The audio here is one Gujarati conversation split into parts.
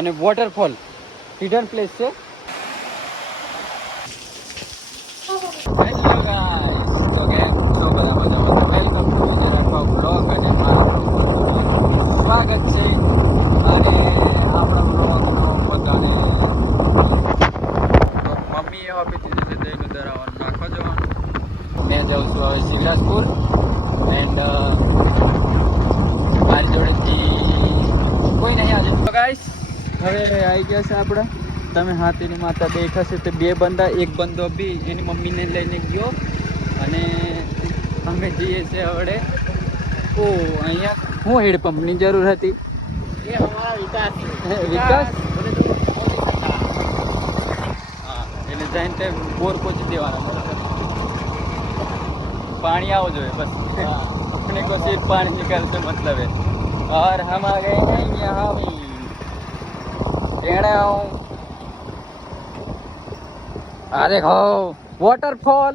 અને વોટરફોલ હિડન પ્લેસ છે. હેલો ગાઈસ, તો કેમ છો બધા મજામાં? વેલકમ ટુ જરાક બ્લોગ અને સ્વાગત છે. અને આપણા બ્લોગનો બધાને મમ્મીએ આપી દીધી છે દહીંનું દરાવાનું નાખવા જવાનું. મેં જાઉં છું હવે શિવરાજપુર એન્ડ મારી જોડેથી કોઈ નહીં આજે. તો ગાઈસ હવે આવી ગયા છે આપણે. તમે હાથીની માતા દેખાશે તે બે બંદા, એક બંદો બી એની મમ્મીને લઈને ગયો અને અમે જઈએ છીએ હવે. ઓ અહીંયા શું હેડપંપની જરૂર હતી? ये हमारा विकास વિકાસ હા, એટલે જઈને તે બોર પહોંચી દેવાના બરાબર. પાણી આવો જોઈએ બસ. अपने को सिर्फ पानी निकालते मतलब है. और हम आ गए हैं यहाँ भी टेढ़ा हूँ. आ देखो वॉटरफॉल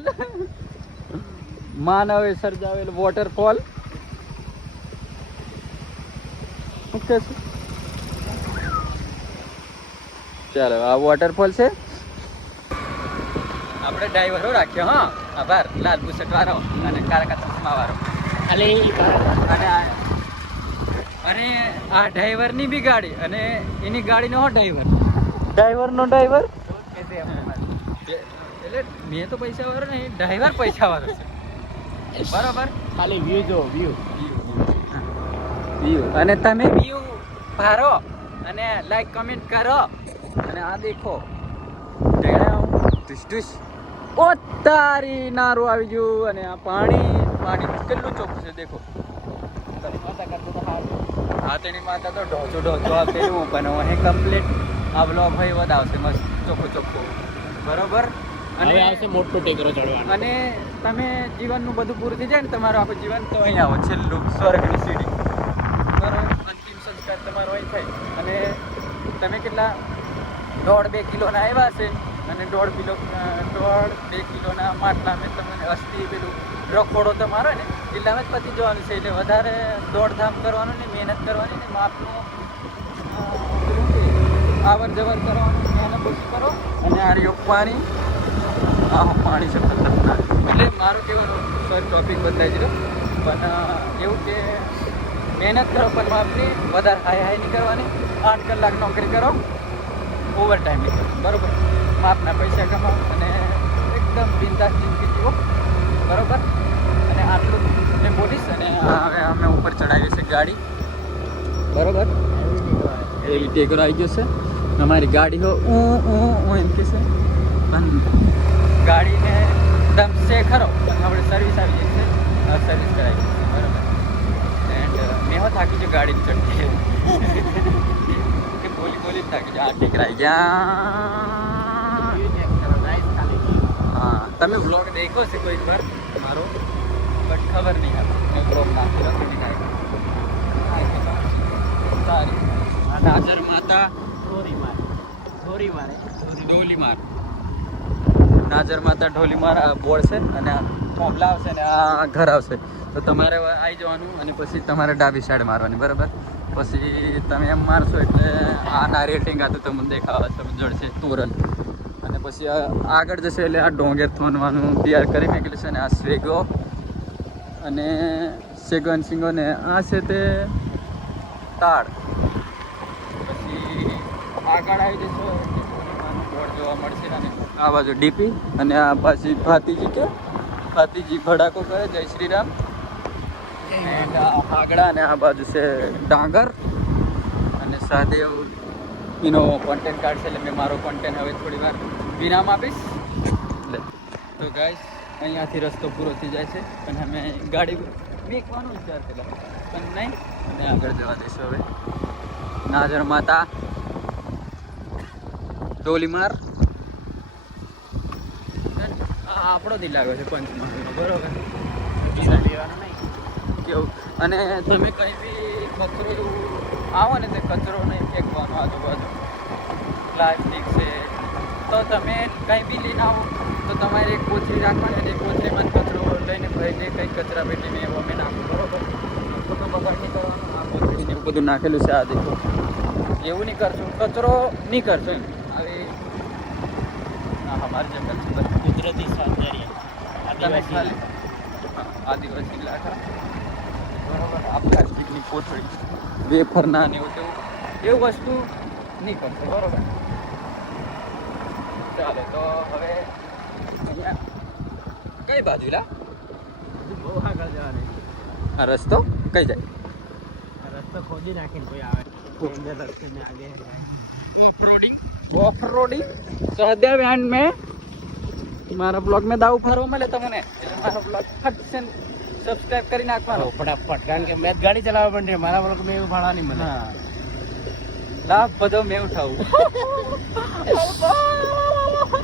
मानवे સર્જાવેલ વોટરફોલ. ઓકે ચાલો આ વોટરફોલ છે. આપણે ડ્રાઈવરો રાખ્યો. હા આભાર. લાલ બુસટ વાળો અને કાળા ચશ્મા વાળો. अले અને આ ડ્રાઈવરની બી ગાડી અને એની ગાડીનો ડ્રાઈવરનો ડ્રાઈવર. એટલે મેં તો પૈસા વાળો નહીં, ડ્રાઈવર પૈસા વાળો છે બરાબર. खाली व्यू जो व्यू વ્યૂ અને તમે વ્યૂ ભારો અને લાઈક કમેન્ટ કરો. અને આ દેખો ઓ તારી નારું આવી ગયું. અને આ પાણી કેટલું ચોખ્ખું છે દેખો. હાથીની માતા તો ઢોચો આપેલું પણ અહીં કમ્પ્લીટ આ બ્લોગ હોય વધાવશે મસ્ત ચોખ્ખો બરોબર. હવે આવશે મોટો ટેકરો ચડવાનો. અને તમે જીવનનું બધું પૂરું થઈ જાય ને તમારું આખું જીવન, તો અહીં આવો છેલ્લું સ્વર્ગની સીડી. બરોબર, અંતિમ સંસ્કાર તમારો અહીં થાય. અને તમે કેટલા 1.5-2 કિલોના આવ્યા છે અને 1.5-2 કિલોના માટલા મેં તમને અસ્થિ પેલું રખોડો તમારો ને એટલામાં જ પતી જવાનું છે. એટલે વધારે દોડધામ કરવાનું ને મહેનત કરવાની ને માપનું આવર જવર કરવાનું, મહેનત ઓછી કરો. અને આ રહ્યું પાણી. પાણી છે ખતરનાક. એટલે મારું કેવું સર ટોપિક બદલાઈ ગયો પણ એવું કે મહેનત કરો પણ માપની, વધારે હાઈ નહીં કરવાની. 8 કલાક નોકરી કરો, ઓવર ટાઈમ નહીં કરો બરાબર. માપના પૈસા કમાવો અને એકદમ બિંદાસ જિંદગી જીવો બરાબર. અને આટલું મેં બોલીશ. અને હવે અમે ઉપર ચડાવી છે ગાડી બરાબર. એવી ટેકરો આવી ગયો છે અમારી ગાડી હો એમ કે છે. પણ ગાડીને દમ છે ખરો પણ આપણે સર્વિસ આવી જઈ છે. સર્વિસ કરાવી છે બરાબર. એન્ડ મેં હો થાકી જો ગાડી ચડતી કે બોલી થાકી જાય. આ ટેકરાઈ ગયા. હા તમે બ્લોગ દેખો છે કોઈ વાર મારો બટ ખબર નહીં આવે. મેં બ્લોગ નાખી સારી. નાજર માતા ઢોલીમાર. નાજર માતા ઢોલીમાર બોર્ડ છે અને આ થોંભલા આવશે ને આ ઘર આવશે. તો તમારે આવી જવાનું અને પછી તમારે ડાબી સાઈડ મારવાની બરાબર. પછી તમે એમ મારશો એટલે આ નારિયેળ ટીંગાતું તમને દેખાવા જળશે તુરંત. અને પછી આગળ જશે એટલે આ ડોંગેર થોનવાનું તૈયાર કરી મેકેલું છે. અને આ શેગો અને શેગન સિંગો ને આ છે તે તાળ. પછી આગળ આવી જશો બોર્ડ જોવા મળશે. અને આ બાજુ ડીપી અને આ પાછી ભાતીજી ભડાકો કરે જય શ્રી રામ. એન્ડ આગળ અને આ બાજુ છે ડાંગર. અને સહદેવ એનો કોન્ટેન્ટ કાર્ડ છે એટલે મેં મારો કોન્ટેન્ટ હવે થોડી વાર વિરામ આપીશ. તો ગાઈસ અહીંયાથી રસ્તો પૂરો થઈ જાય છે અને અમે ગાડી મેકવાનો વિચાર કર્યો પણ નહીં. અને આગળ જવા દઈશું હવે. નાજર માતા ઢોલીમાર. આપણો દી લાગ્યો છે પંચમહાલનો બરોબર. કેવું. અને તમે કંઈ બી કચરો એવું આવો ને તે કચરો નહીં ફેંકવાનો આજુબાજુ. પ્લાસ્ટિક છે તો તમે કંઈ બી લઈને આવો તો તમારે એક કોથળી રાખવાની. અને કોથળીમાં કચરો લઈને ભાઈને કંઈ કચરા પેટીને એવો અમે નાખો બરોબર. ખોટો બગાડ નહીં કરવાનો. આ કોથળીને એવું બધું નાખેલું છે. આ દેખો, એવું નહીં કરશું, કચરો નહીં કરશું એમ. આવી હા અમારી જંગલ છે બસ. કુદરતી સૌંદર્ય તમે ખાલી આદિવાસી ઇલાકા બરાબર. આ પ્લાસ્ટિકની કોથળી વેફરના ને એવું તેવું એવું વસ્તુ નહીં કરશે બરાબર. ચાલો તો હવે અહીંયા કઈ બાજુ લા બહુ આગળ જવાની. આ રસ્તો કઈ જાય? રસ્તો ખોદી નાખીને કોઈ આવે અંદર રસ્તે में आगे ऑफ रोडिंग सहदेव एंड में મારા બ્લોગ में દાવ ફારવા મળે તમને એટલે મારો બ્લોગ ફટ છે સબસ્ક્રાઇબ કરી નાખવાનો ફટાફટ, કારણ કે મેં જ ગાડી ચલાવવા માંડી, મારા વર્ગ મેં એવું ભાડા નહીં મળે. હા લાભ બધો મેં ઉઠાવું.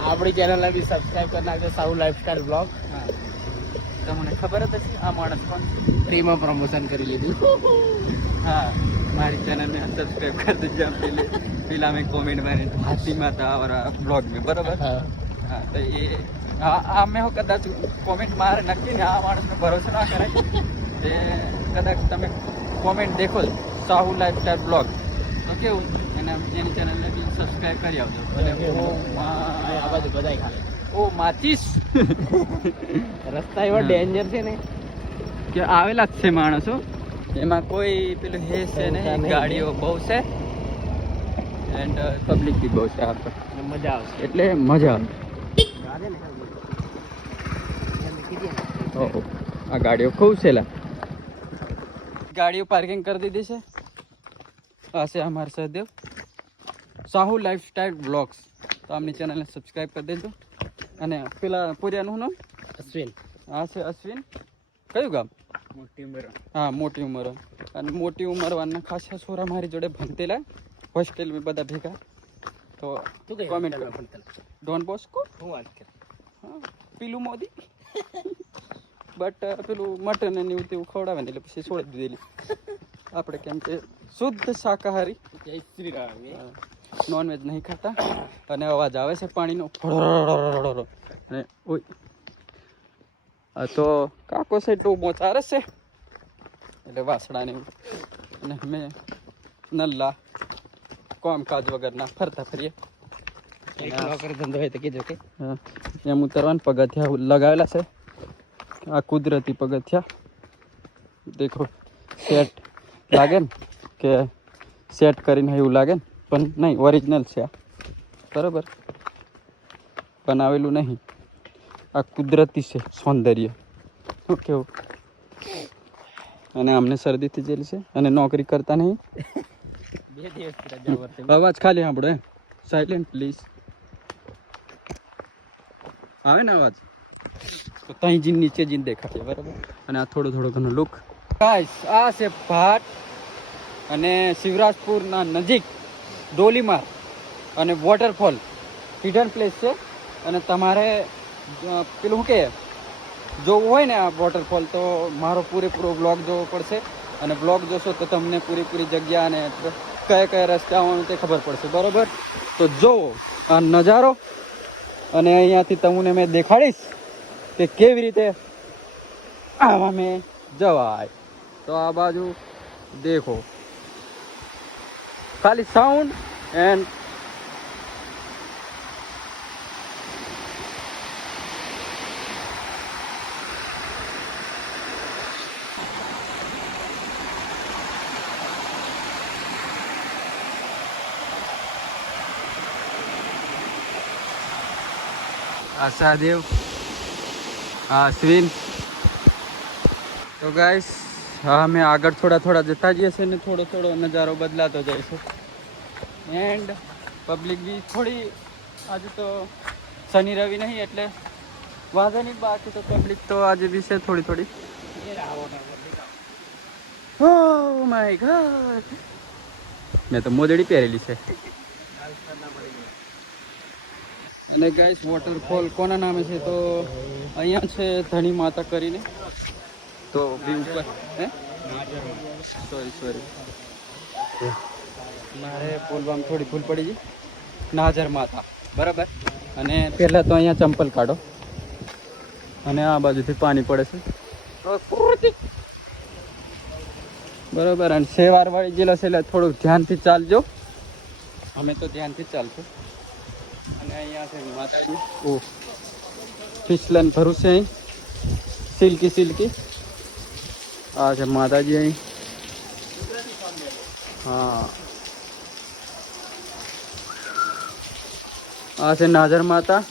આપણી ચેનલને બી સબસ્ક્રાઇબ કરી નાખજો, સાઉ લાઈફસ્ટાઈલ બ્લોગ. હા તમને ખબર જ હશે આ માણસ કોણ? ફ્રીમાં પ્રમોશન કરી લીધું. हाँ हमारी चैनल में सब्सक्राइब कर दीजिए आप पहले फिर हमें कमेंट में हाथी माता और ब्लॉग में बराबर. हाँ तो ये આ મેં હું કદાચ કોમેન્ટ મારે નક્કી ને આ માણસનો ભરોસો ના કરાય. એ કદાચ તમે કોમેન્ટ દેખો સાહુ લાઈફસ્ટાઈલ બ્લોગ તો કેવું એની ચેનલને બી સબસ્ક્રાઈબ કરી આવજો. એટલે આ બાજુ બધાય ખાલે. ઓ માચીસ રસ્તા એવા ડેન્જર છે ને કે આવેલા જ છે માણસો, એમાં કોઈ પેલું હે છે નહીં. ગાડીઓ બહુ છે એન્ડ પબ્લિક બી બહુ છે આ પર, મજા આવશે. એટલે મજા આવે. ઓહો આ ગાડીઓ ખૂબ છે લા. ગાડીઓ પાર્કિંગ કરી દીધી છે. આ છે અમારે સહદેવ સાહુ લાઈફસ્ટાઈલ બ્લોગ્સ. તો આમની ચેનલને સબસ્ક્રાઈબ કરી દેજો. અને પેલા પૂર્યાનું નામ અશ્વિન. આ છે અશ્વિન. કયું ગામ? મોટી ઉંમર. હા મોટી ઉંમર. અને મોટી ઉંમરવાળાના ખાસા છોરા મારી જોડે ભણતેલા હોસ્ટેલ બધા ભેગા. તો કોમેન્ટ ડોન બોસ્કો હું વાત કર. હા પેલું મોદી બટ પેલું મટન અને એવું તેવું ખવડાવે ને એટલે પછી છોડી દીધેલી. આપણે કેમ કે શુદ્ધ શાકાહારી, જય શ્રી રામ. નોનવેજ નહીં ખાતા. અને અવાજ આવે છે પાણીનો અને ઓય આ તો કાકો છે એટલું મોચારે છે એટલે વાસડા ને અને અમે નલ્લા કામકાજ વગરના ફરતા ફરીએ. નોકરી ધંધો હોય તો કીધું કે એમ ઉતરવાના પગથિયા લગાવેલા છે. આ કુદરતી પગથિયા દેખો સેટ લાગે ને કે સેટ કરીને એવું લાગે ને પણ નહીં, ઓરિજિનલ છે આ બરાબર, બનાવેલું નહીં. આ કુદરતી છે સૌંદર્ય. શું કેવું? અને અમને શરદી થઈ ગયેલી છે અને નોકરી કરતા નહીં. 2 દિવસથી રજા વર્તે. અવાજ ખાલી સાંભળો એમ સાયલેન્ટ પ્લીઝ. આવે ને અવાજ તો ત્યાં જીન નીચે જીન દેખાશે બરાબર. અને આ થોડો થોડો ઘણો લુક. ગાઈસ આ છે ભાટ અને શિવરાજપુરના નજીક ડોલીમાર અને વોટરફોલ હિડન પ્લેસ છે. અને તમારે પેલું શું કહે જોવું હોય ને આ વોટરફોલ તો મારો પૂરેપૂરો બ્લોગ જોવો પડશે. અને બ્લોગ જોશો તો તમને પૂરી જગ્યા અને કયા કયા રસ્તે આવવાનું તે ખબર પડશે બરાબર. તો જોવો આ નજારો અને અહીંયાથી તમને મેં દેખાડીશ કે કેવી રીતે આવા મેં જવાય. તો આ બાજુ દેખો ખાલી સાઉન્ડ એન્ડ આ સહદેવ, આ અશ્વિન. તો ગાઈસ હા અમે આગળ થોડા જતા જઈએ છીએ ને થોડો નજારો બદલાતો જાય છે. એન્ડ પબ્લિક બી થોડી આજે તો શનિ રવિ નહીં એટલે વાંધો નહીં, બાકી તો પબ્લિક તો આજે બી છે થોડી. ઓહ માય ગોડ મેં તો મોજડી પહેરેલી છે. અને ગાઈસ વોટરફોલ કોના નામે છે તો અહીંયા છે ધણી માતા કરીને. તો બી ઉપર હે સોરી મારે બોલવામાં થોડી ભૂલ પડી ગઈ. નાઝર માતા બરાબર. અને પહેલાં તો અહીંયા ચંપલ કાઢો અને આ બાજુથી પાણી પડે છે. બરોબર. અને શેવારવાળી જિલ્લો છે એટલે થોડુંક ધ્યાનથી ચાલજો. અમે તો ધ્યાનથી જ ચાલશું. અને અહીંયા છે માતાજી. ઓ ફિસલન ભરું છે અહીં સિલ્કી સિલ્કી. આ છે માતાજી અહીં. હા આ છે નાઝર માતા.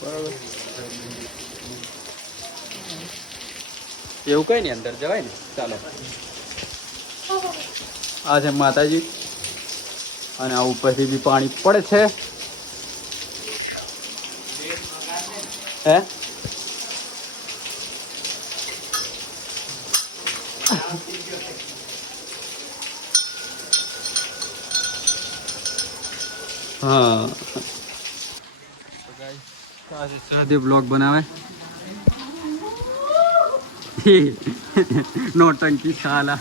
બરોબર. એવું કઈ નહીં, અંદર જવાય ને. ચાલો આ છે માતાજી. અને આ ઉપરથી બી પાણી પડે છે. હે હા સાદે બ્લોગ બનાવે. નોટંકી સાલા.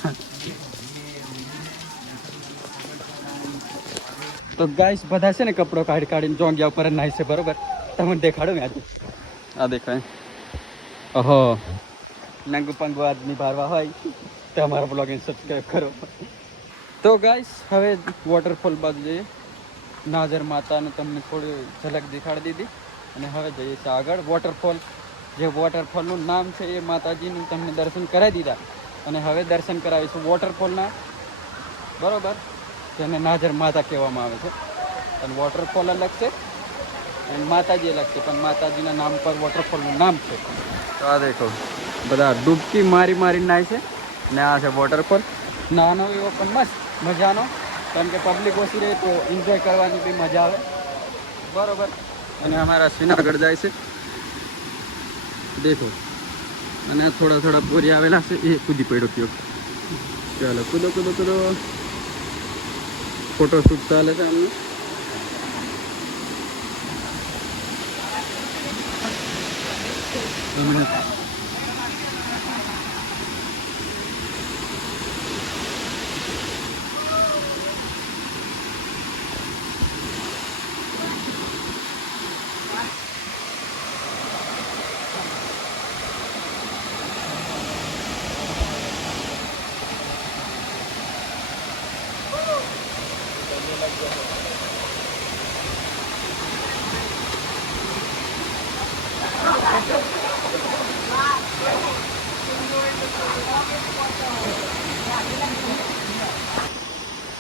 તો ગાઈસ બધા છે ને કપડો કાઢીને ચોંગ્યા ઉપર નાય છે. બરોબર. તમને દેખાડો ને આજે. આ દેખાય. ઓહો નંગુ પંગુ આદમી ભારવા હોય તો અમારા બ્લોગને સબસ્ક્રાઈબ કરો. તો ગાઈસ હવે વોટરફોલ બાજુ જઈએ. નાઝર માતાને તમને થોડી ઝલક દેખાડી દીધી. અને હવે જઈએ છીએ આગળ વોટરફોલ. જે વોટરફોલનું નામ છે એ માતાજીનું તમને દર્શન કરાવી દીધા. અને હવે દર્શન કરાવીશું વોટરફોલના. બરોબર. જેને નાઝર માતા કહેવામાં આવે છે. અને વોટરફોલ અલગ છે અને માતાજી અલગ છે. પણ માતાજીના નામ પર વોટરફોલનું નામ છે. તો આ દેખો બધા ડૂબકી મારી નાય છે. અને આ છે વોટરફોલ. નાનો એવો પણ મસ્ત મજાનો. કારણ કે પબ્લિક ઓછી રહે તો એન્જોય કરવાની બી મજા આવે. બરોબર. અને અમારા અશ્વિન આગળ જાય છે દેખો. અને થોડા બોરી આવેલા છે એ કૂદી પડ્યો કયો. ચાલો કૂદો. ફોટોશૂટ ચાલે છે અમને.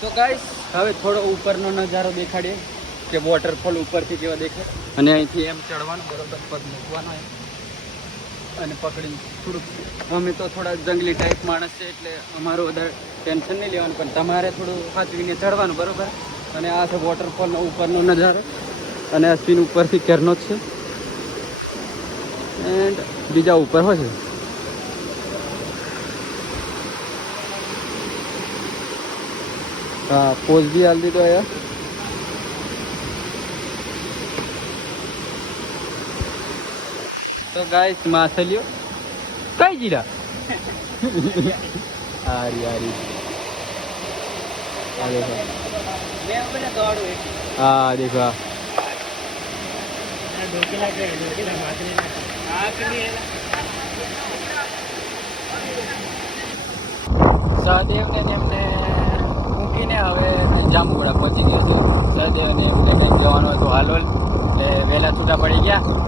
તો ગાઈસ હવે થોડો ઉપરનો નજારો દેખાડીએ કે વોટરફોલ ઉપરથી કેવા દેખાય. અને અહીંથી એમ ચડવાનું. બરોબર. પગ મૂકવાનો અને પકડીને થોડુંક. અમે તો થોડા જંગલી ટાઈપ માણસ છે એટલે અમારું વધારે ટેન્શન નહીં લેવાનું. પણ તમારે થોડું હાથવીને ચડવાનું. બરોબર. અને આ છે વોટરફોલનો ઉપરનો નજારો. અને અશ્વિન ઉપરથી કેરનો જ છે. એન્ડ બીજા ઉપર હોય છે. हाँ पोज भी डाल दी तो यार. तो गाइस माछलियों कई जीरा आरी आरी हाँ देखो સહદેવ ને એમને મૂકીને હવે જાંબુગોડા પહોંચી ગયો છું. સહદેવ ને એમને કંઈક જવાનું હતું હાલોલ એટલે વહેલા છૂટા પડી ગયા.